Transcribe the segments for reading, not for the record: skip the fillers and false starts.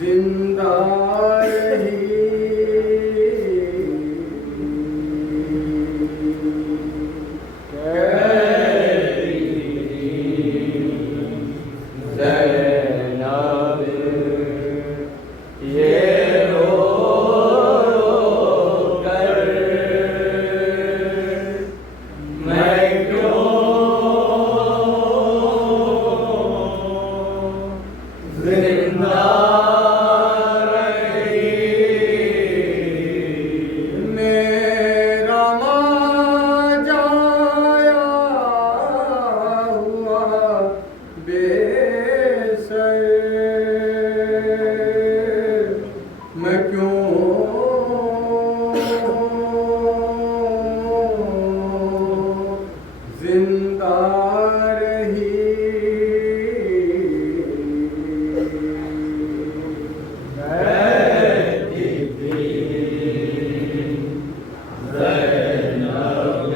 जिंदा रही ज़ैनब ये रो कर मैं क्यों जिंदा मैं क्यों जिंदा रही ज़ैनब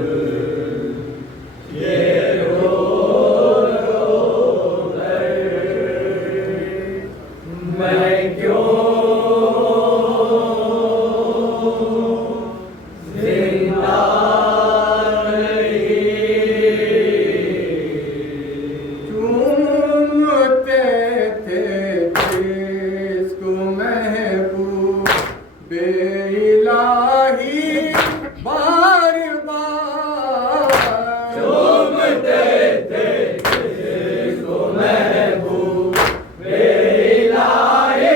ये रो कर मैं क्यों जिंदा चूमते थे जिसको महबूब बेइलाही बार बार चूमते थे जिसको महबूब बेइलाही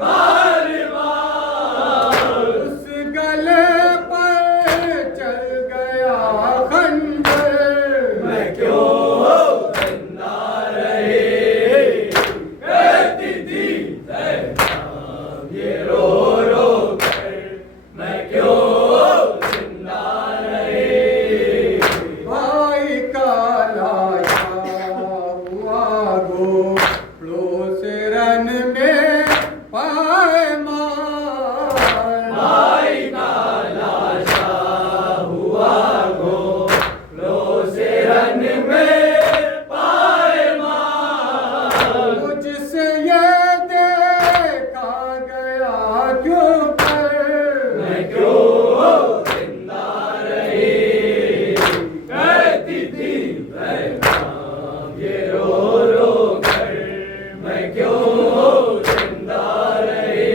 बार बार उस गले पर चल गया खंजर मैं क्यों जिंदा रही कहती थी ज़ैनब ये रो रो कर मैं क्यों जिंदा रही भाई का लाया हुआ घोड़ों से रन में पायमाल भाई का लाशा हुआ घोड़ों से रन में पायमाल मुझसे ये देखा गया क्यों कर मैं क्यों जिंदा रही कहती थी ज़ैनब ये रो रो कर मैं क्यों जिंदा रही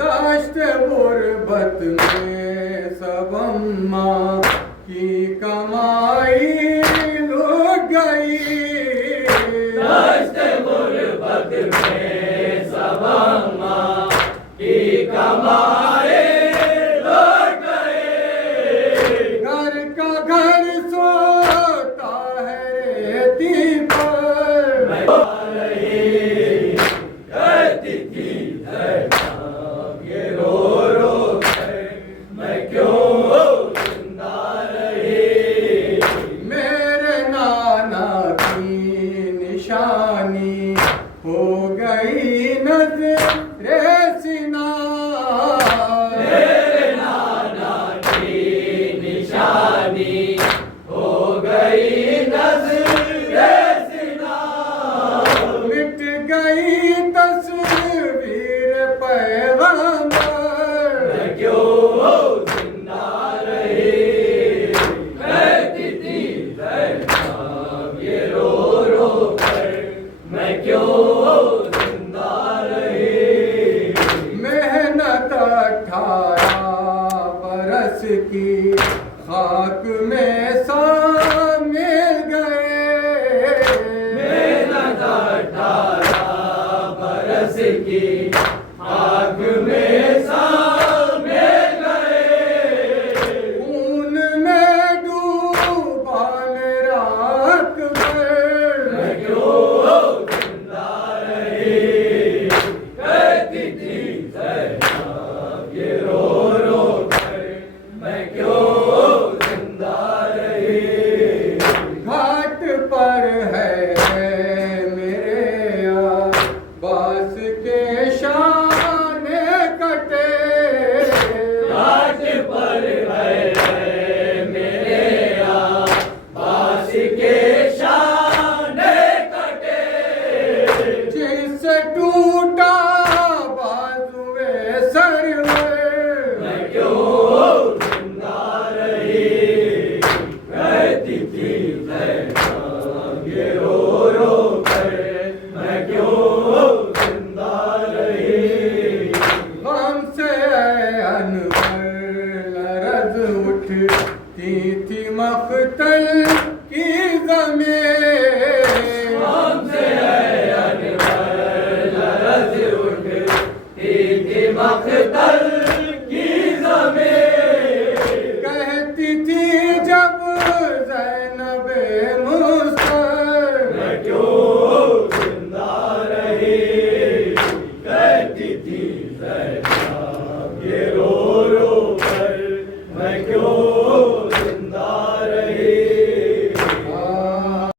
दाश्त गुर्बत में सब अम्मा की कमाई लुट गई दश्त गुर्बत में सब अम्मा की कमाई लौट गए घर का घर सोता है रेती पर मैं रही कहती थी ज़ैनब ये रो रो कर मैं क्यों जिंदा रही मेरे नाना की निशानी हो गई नज़रे सिना मेरे नाना की निशानी हो गई नज़रे सिना मिट गई तस्वीर पैगंबर मैं क्यों जिंदा रही कहती थी ज़ैनब ये रो रो कर मैं क्यों जिंदा रही मेहनत 18 बरस की खाक में सा मिल गए मेहनत 18 बरस की आग में शामिल गए खून में डूबा मेरा अकबर मैं क्यों जिंदा रही कहती थी ज़ैनब ये रो रो कर मैं क्यों जिंदा रही घाट पर है मेरे अब्बास के शान कटे घाट पर है मेरे उठती थी मख्तल की ज़मीं। शाम से अनवर लरज़ उठती थी मख्तल की ज़मीं। कहती थी जब ज़ैनबे मुस्तर, मैं क्यों जिंदा रही, कहती थी ज़ैनब ये रो रो कर, मैं क्यों